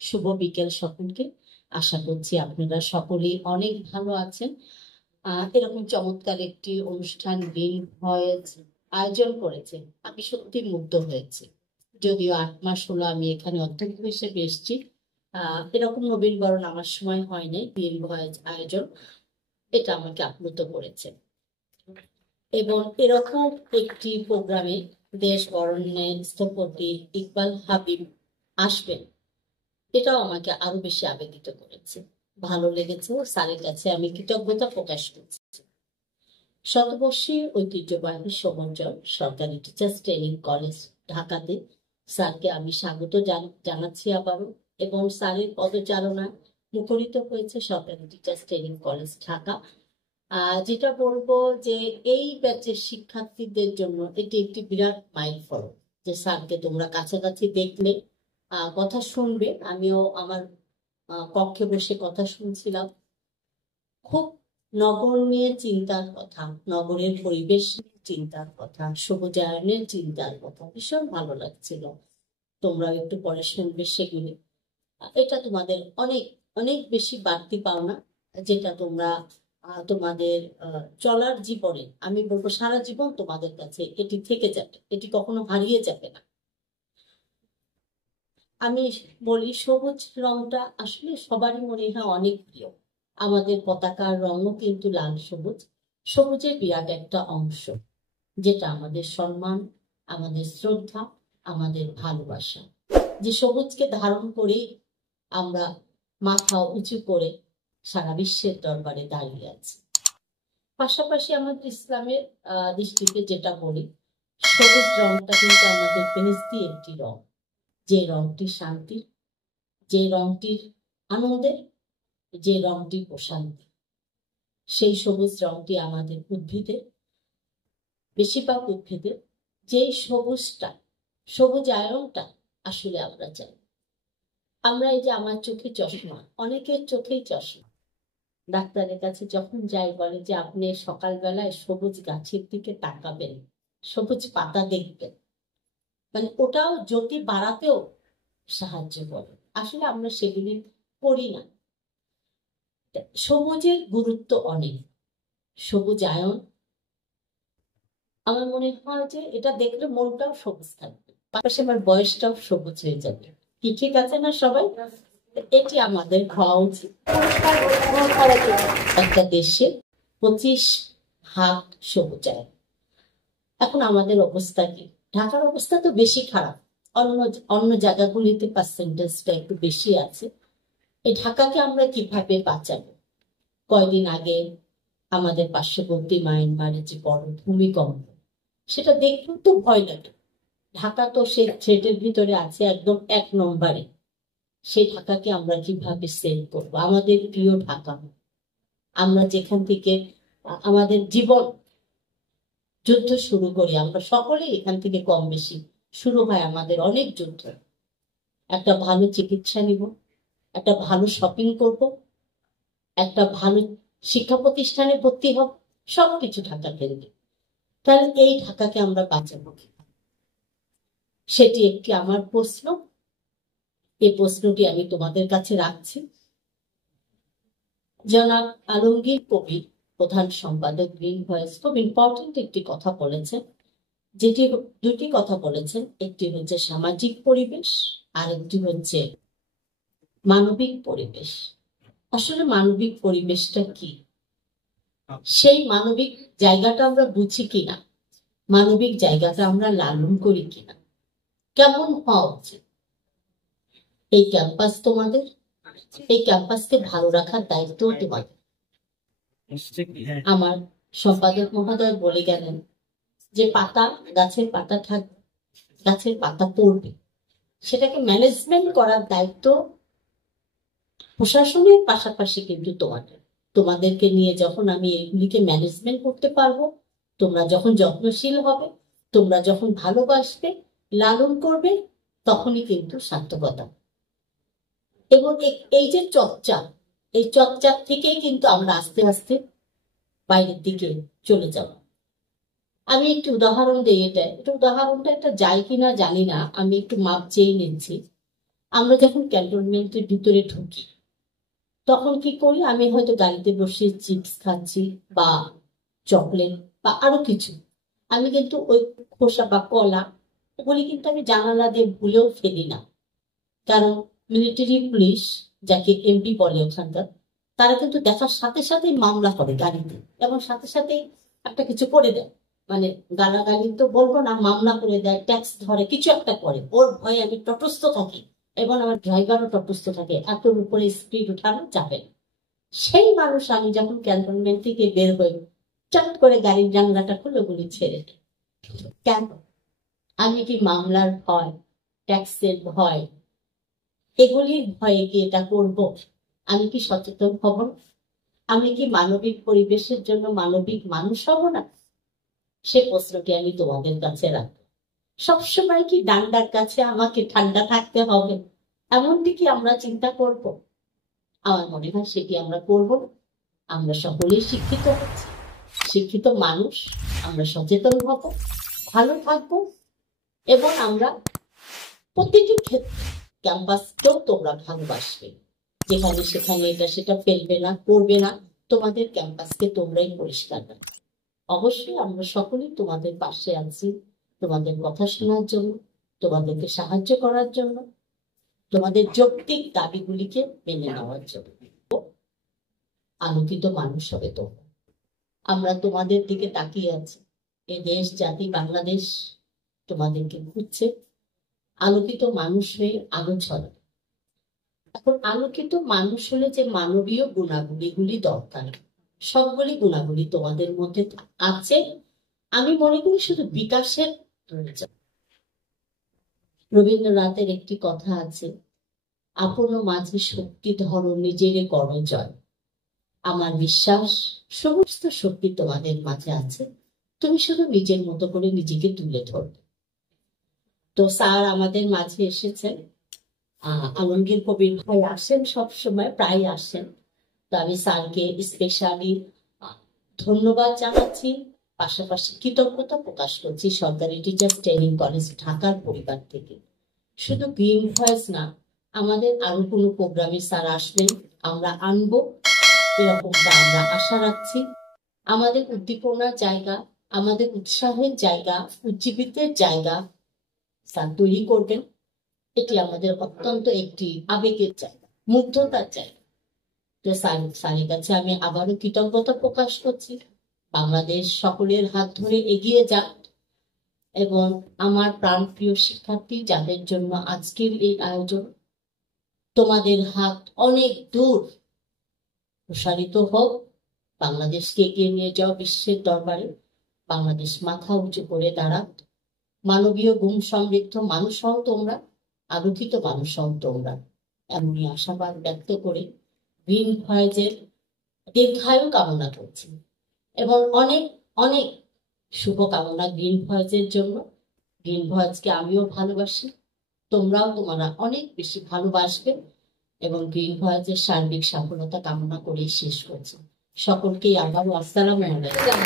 শুভ বিকেল সকলকে। আশা করছি আপনারা সকলেই অনেক ভালো আছেন। এরকম চমৎকার একটি অনুষ্ঠান গ্রিন ভয়েস আয়োজন করেছে, আমি সত্যি মুগ্ধ হয়েছি। যদিও 8 মাস হলো আমি এখানে অধ্যক্ষ হিসেবে এসেছি, এরকম নবীনবরণ আমার সময় হয়নি। গ্রিন ভয়েস আয়োজন এটা আমাকে আপ্লুত করেছে, এবং এরকম একটি প্রোগ্রামে দেশ বরণ্যের স্থপতি ইকবাল হাবিব আসবেন, এটাও আমাকে আরো বেশি আবেগিত করেছে, ভালো লেগেছে। স্যারের কাছে আমি কৃতজ্ঞতা প্রকাশ করছি। শতবর্ষী ঐতিহ্যবাহী শোভনচর সরকারি টিচার্স ট্রেনিং কলেজ ঢাকাতে স্যারকে আমি স্বাগত জানাচ্ছি আবারও, এবং স্যারের পদচারণায় মুখরিত হয়েছে সরকারি টিচার্স ট্রেনিং কলেজ ঢাকা। যেটা বলবো যে এই ব্যাচের শিক্ষার্থীদের জন্য এটি একটি বিরাট মাইলফলক, যে স্যারকে তোমরা কাছাকাছি দেখলে কথা শুনবে। আমিও আমার কক্ষে বসে কথা শুনছিলাম, খুব নগর নিয়ে চিন্তার কথা, নগরের পরিবেশ নিয়ে চিন্তার কথা, সবুজায়নের চিন্তার কথা, ভীষণ ভালো লাগছিল। তোমরা একটু পরে শুনবে সেগুলি। এটা তোমাদের অনেক অনেক বেশি বাড়তি পাওনা, যেটা তোমরা তোমাদের চলার জীবনে, আমি বলবো সারা জীবন তোমাদের কাছে এটি থেকে যাবে, এটি কখনো হারিয়ে যাবে না। আমি বলি সবুজ রংটা আসলে সবারই মনে হয় অনেক প্রিয়। আমাদের পতাকার রঙও কিন্তু লাল সবুজ, সবুজের বিরাট একটা অংশ, যেটা আমাদের সম্মান, আমাদের শ্রদ্ধা, আমাদের ভালোবাসা। যে সবুজকে ধারণ করে আমরা মাথা উঁচু করে সারা বিশ্বের দরবারে দাঁড়িয়ে আছি। পাশাপাশি আমাদের ইসলামের দৃষ্টিতে যেটা বলি, সবুজ রংটা কিন্তু আমাদের বেহেশতি একটি রং, যে রংটি শান্তির, যে রংটির আনন্দের, যে রংটি প্রশান্তি। সেই সবুজ রংটি আমাদের উদ্ভিদের, বেশিরভাগ উদ্ভিদের যেই সবুজটা, সবুজ আয়নটা আসলে আমরা চাই। আমরা এই যে আমার চোখে চশমা, অনেকের চোখেই চশমা, ডাক্তারের কাছে যখন যাই বলে যে আপনি সকালবেলায় সবুজ গাছের দিকে তাকাবেন, সবুজ পাতা দেখবেন, মানে ওটাও জ্যোতি বাড়াতেও সাহায্য করে। আসলে আমরা সেগুলি করি না। সবুজের গুরুত্ব অনেক, সবুজ আয়ন, আমার মনে হয় যে এটা দেখলে মনটাও সবুজ থাকবে, পাশাপাশি আমার বয়সটাও সবুজ হয়ে যাবে। কি ঠিক আছে না সবাই? এটি আমাদের হওয়া উচিত। একটা দেশে 25 ভাগ সবুজায়ন। এখন আমাদের অবস্থা কি? ঢাকার অবস্থা তো বেশি খারাপ, অন্য অন্য জায়গাগুলিতে পার্সেন্টেজটা একটু বেশি আছে। এই ঢাকাকে আমরা কিভাবে বাঁচাবো? কয়দিন আগে আমাদের পার্শ্ববর্তী মায়ানমারের যে বড় ভূমিকম্প, সেটা দেখলেও তো ভয় লাগে। ঢাকা তো সেই থ্রেটের ভিতরে আছে, একদম 1 নম্বরে। সেই ঢাকাকে আমরা কিভাবে সেভ করবো? আমাদের প্রিয় ঢাকা, আমরা যেখান থেকে আমাদের জীবন যুদ্ধ শুরু করি, আমরা সকলেই এখান থেকে কম বেশি শুরু হয় আমাদের অনেক যুদ্ধ। একটা ভালো চিকিৎসা নিব, একটা ভালো শপিং করব, একটা ভালো শিক্ষা প্রতিষ্ঠানে ভর্তি হব, সবকিছু ঢাকা কেন্দ্রে। তাহলে এই ঢাকাকে আমরা বাঁচাবো কি? সেটি একটি আমার প্রশ্ন। এই প্রশ্নটি আমি তোমাদের কাছে রাখছি। জনাব আলমগীর কবির, প্রধান সম্পাদক গ্রিন ভয়েস, খুব ইম্পর্টেন্ট একটি কথা বলেছেন। যেটি দুটি কথা বলেছেন, একটি হচ্ছে সামাজিক পরিবেশ, আর একটি হচ্ছে মানবিক পরিবেশ। আসলে মানবিক পরিবেশটা কি? সেই মানবিক জায়গাটা আমরা বুঝি কিনা, মানবিক জায়গাটা আমরা লালন করি কিনা, কেমন হওয়া উচিত? এই ক্যাম্পাস তোমাদের, এই ক্যাম্পাসকে ভালো রাখার দায়িত্ব তোমাদের। আমার সম্পাদক মহোদয় বলে গেলেন যে পাতা, গাছের পাতা থাকবে, গাছের পাতা পড়বে, সেটাকে ম্যানেজমেন্ট করার দায়িত্ব প্রশাসনের পাশাপাশি কিন্তু তোমাদের। তোমাদেরকে নিয়ে যখন আমি এগুলিকে ম্যানেজমেন্ট করতে পারবো, তোমরা যখন যত্নশীল হবে, তোমরা যখন ভালোবাসবে, লালন করবে, তখনই কিন্তু সার্থকতা। এবং এই যে চর্চা, এই চর্চার থেকেই কিন্তু আমরা আস্তে আস্তে বাইরের দিকে চলে যাব। আমি একটু উদাহরণ দিই, এটা উদাহরণটা একটা যায় কিনা জানি না, আমি একটু মাপ চেয়ে নিচ্ছি। আমরা যখন ক্যান্টনমেন্টের ভিতরে ঢুকি তখন কি করি, আমি হয়তো গাড়িতে বসে চিপস খাচ্ছি বা চকলেট বা আরো কিছু, আমি কিন্তু ওই খোসা বা কলা ওগুলি কিন্তু আমি জানালা দিয়ে ভুলেও ফেলি না। কারণ মিলিটারি পুলিশ, যাকে এমপি বলে ওখানকার, তারা কিন্তু দেখার সাথে সাথেই মামলা করে গাড়িতে, এবং সাথে সাথেই একটা কিছু করে দেয়। মানে গালাগালি তো বলবো না, মামলা করে দেয়, ট্যাক্স ধরে, কিছু একটা করে। ওর ভয়ে আমি তটস্থ থাকি এবং আমার ড্রাইভারও তটস্থ থাকে, এতর উপরে স্পিড উঠানো যাবে না। সেই মানুষ আমি যখন ক্যান্টনমেন্ট থেকে বের হই, চট করে গাড়ির জানলাটা খুলে ওগুলি ছেড়ে দিই। কেন? আমি কি মামলার ভয়, ট্যাক্সের ভয়, এগুলির ভয়ে কি এটা করব? আমি কি সচেতন হব না? আমি কি মানবিক পরিবেশের জন্য মানবিক মানুষ হব না? সে প্রশ্নটি আমি তোমাদের কাছে রাখবো। সবসময় কি ডান্ডার কাছে আমাকে ঠান্ডা থাকতে হবে, এমনটি কি আমরা চিন্তা করব? আমার মনে হয় সেটি আমরা করব না। আমরা সকলেই শিক্ষিত হচ্ছি, শিক্ষিত মানুষ, আমরা সচেতন হব, ভালো থাকবো, এবং আমরা প্রতিটি ক্ষেত্রে ক্যাম্পাসকেও তোমরা ভালোবাসবে। যেখানে সেখানে এটা সেটা ফেলবে না, করবে না, তোমাদের ক্যাম্পাসকে তোমরাই পরিষ্কার রাখবে। অবশ্যই আমরা সকলেই তোমাদের পাশে আছি, তোমাদের কথা শোনার জন্য, তোমাদেরকে সাহায্য করার জন্য, তোমাদের যৌক্তিক দাবিগুলিকে মেনে নেওয়ার জন্য। আলোকিত মানুষ হবে তোমরা। আমরা তোমাদের দিকে তাকিয়ে আছি। এ দেশ জাতি বাংলাদেশ তোমাদেরকে খুঁজছে, আলোকিত মানুষ হয়ে আলো ছড়াবে। এখন আলোকিত মানুষ হলে যে মানবীয় গুণাবলীগুলি দরকার, সবগুলি গুণাবলী তোমাদের মধ্যে আছে। আমি মনে করি শুধু বিকাশের প্রয়োজন। রবীন্দ্রনাথের একটি কথা আছে, আপন মাঝে শক্তি ধরো নিজেরে কর জয়। আমার বিশ্বাস সমস্ত শক্তি তোমাদের মাঝে আছে, তুমি শুধু নিজের মতো করে নিজেকে তুলে ধরবে। তো স্যার আমাদের মাঝে এসেছেন, আলমগীর কবির ভাই আসেন, সবসময় প্রায় আসেন। তো আমি স্যারকে স্পেশালি ধন্যবাদ জানাচ্ছি, পাশাপাশি কৃতজ্ঞতা প্রকাশ করছি সরকারি টিচার্স ট্রেনিং কলেজ ঢাকার পরিবার থেকে। শুধু গ্রিন ভয়েস না, আমাদের আরো কোনো প্রোগ্রামে স্যার আসবেন, আমরা আনবো, এরকমটা আমরা আশা রাখছি। আমাদের উদ্দীপনার জায়গা, আমাদের উৎসাহের জায়গা, উজ্জীবিতের জায়গা স্যার তৈরি করবেন। এটি আমাদের অত্যন্ত একটি আবেগের জায়গা, মুগ্ধতার জায়গা। তো স্যারের কাছে আমি আবারও কৃতজ্ঞতা প্রকাশ করছি। বাংলাদেশ সকলের হাত ধরে এগিয়ে যাক, এবং আমার প্রাণপ্রিয় শিক্ষার্থী যাদের জন্য আজকের এই আয়োজন, তোমাদের হাত অনেক দূর প্রসারিত হোক, বাংলাদেশকে এগিয়ে নিয়ে যাও বিশ্বের দরবারে। বাংলাদেশ মাথা উঁচু করে দাঁড়াক, মানবীয় গুণ সমৃদ্ধ মানুষ হও তোমরা, আলোকিত মানুষ হও তোমরা, এমনই আশাবাদ ব্যক্ত করে গ্রিন ভয়েজের দীর্ঘায়ু কামনা করছি, এবং অনেক অনেক শুভকামনা গ্রিন ভয়েজের জন্য। গ্রিন ভয়েজকে আমিও ভালোবাসি, তোমরাও তোমরা অনেক বেশি ভালোবাসবে, এবং গ্রিন ভয়েজের সার্বিক সফলতা কামনা করেই শেষ করছি। সকলকেই আবারও আসসালামু আলাইকুম।